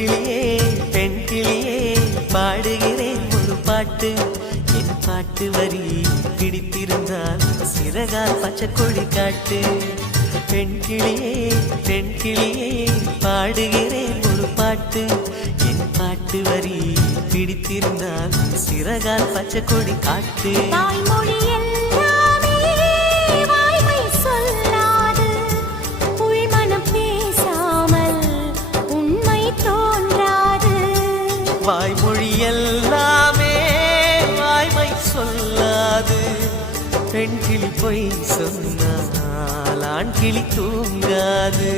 கிளியே பெண் கிளியே பாடுகிறேன் ஒரு பாட்டு என் பாட்டு வரி பிடித்திருந்தால் சிறகால் பச்சை கொடி காட்டு பெண் கிளியே பாடுகிறேன் ஒரு பாட்டு என் பாட்டு வரி பிடித்திருந்தால் சிறகால் பச்சை கொடி காட்டு வாய்மொழி எல்லாமே வாய்மை சொல்லாது பெண் கிளி பொய் சொன்னால் ஆண் கிளி தூங்காது